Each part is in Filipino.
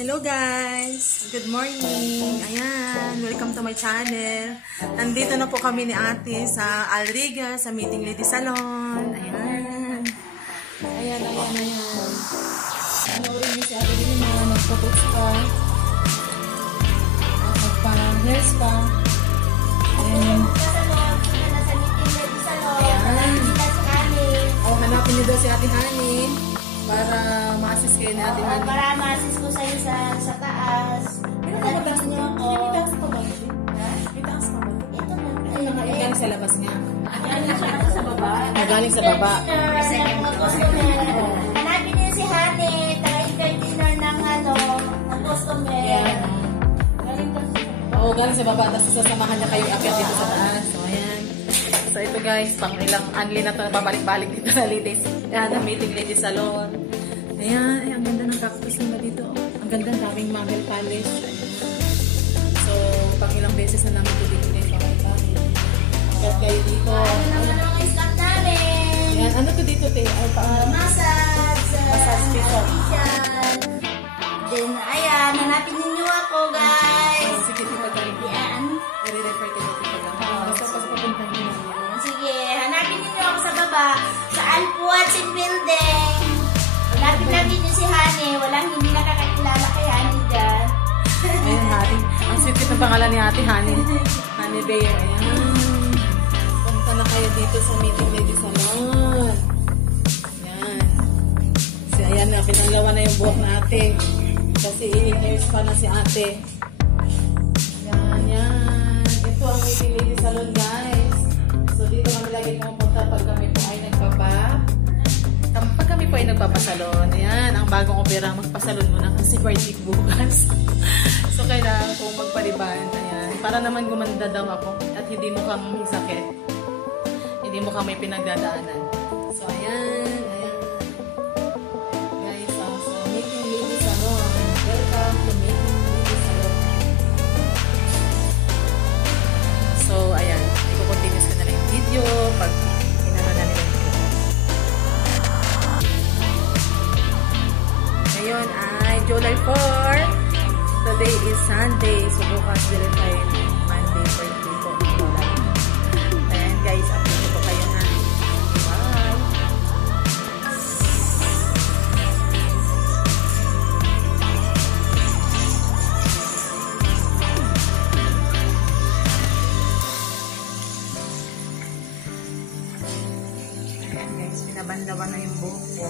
Hello guys! Good morning! Ayan, welcome to my channel. Nandito na po kami ni ate sa Alriga, sa Meeting Lady Salon. Ayan. Ayan. Panoorin niyo si ate din yung mga nagpo-post pa. Nagpa-hair spa. Ayan. Oh, hanapin niyo daw si ate Hani para ma-assist kayo ni ate Hani. Para ma-assist ko sa'yo sa taas. Hanapin niyo ako. May taas pa ba? May taas pa ba? Ito na. Ay, galing sa labas niya. Galing siya sa baba. Galing sa baba. Hanapin niyo si Hani, taga-entertainer ng customer. Ayan. Oo, galing sa baba. Tapos sasamahan niya kayo akit dito sa taas. So, ayan. So, ito guys, pang ilang anli na ito na babalik-balik dito sa ladies. Ayan, ang Meeting Lady Salon. Ayan, ay, ang ganda ng cactus nila dito. Ang ganda, daming marble polish. Ayan. So, pang ilang beses na namin ito dito guys. Akit kayo dito. Ano naman ang stock namin? Ayan, ano to dito, te? Ay, Massage. Massage facial. Then, ayan, hanapin niyo ako guys. Sige, dito tayo. Yan. I-refer ka dito. Basta papunta niyo. Sige, hanapin niyo ako sa baba, sa Alpuatsin Building. Hanapin natin niyo si Hani. Walang hindi nakakakilala kay Hani dyan. Ayan, Hani. Ang sweet ng pangalan ni ate, Hani. Hani Bear. Ayan. Punta na kayo dito sa Meeting Lady Salon. Ayan. Kasi ayan na, pinanglawan na yung buhok na ate. Kasi in-hairs pa na si ate. Ayan. Ito ang Meeting Lady Salon, guys. So, dito kami lagi pumupunta pag kami po ay nagpapasalon. Ayan, ang bagong opera, magpasalon muna kasi birthday bukas. So, kailangan kong magpariban. Ayan, para naman gumanda daw ako at hindi mo kang sakit. Hindi mo kami pinagdadaanan. So, ayan. Guys, sa Meeting Lady Salon. Welcome to Meeting Lady Salon. So, ayan. Iko-continuous ko na lang yung video pag inano na nila. Ngayon ay July 4. Today is Sunday. So, bukas din tayo Monday for people. Ayan guys, update ko kayo na. Bye! Ayan guys, pinabandawan na yung buhok ko.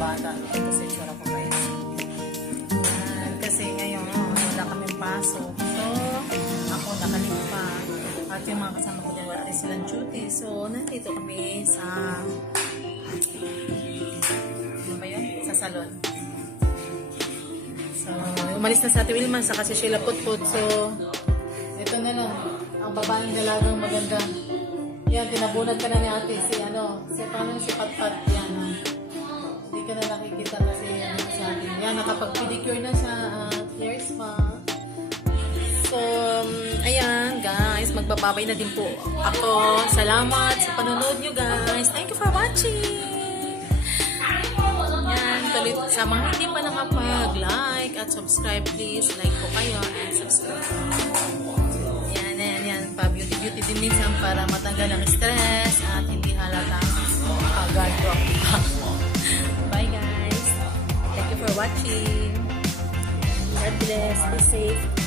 bata. Ito sa itsura ko guys. Kasi ngayon, wala kaming pasok. So, ako nakalipa. At yung mga kasama ko dyan, wala rin silang duty. So, nandito kami sa ano ba yun? Sa salon. So, umalis na sa Ate Wilma sa kasi sila putput. So, ito na lang. Ang babaeng dalagang maganda. Yan, tinabunad ka na ni ate. Si Patpat. Yan. Hindi ka na nakikita kasi sa atin. Yan, nakapag-pedicure na sa hair spa. So, ayan guys, magbababay na din po ako. Salamat sa panonood nyo guys. Thank you for watching. Yan, tuloy sa mga hindi pa nakapag-like at subscribe, please like po kayo and subscribe. Yan, pa-beauty din minsan para matanggal ang stress at hindi halata agad ko. Bye guys. Thank you for watching. God bless. Be safe.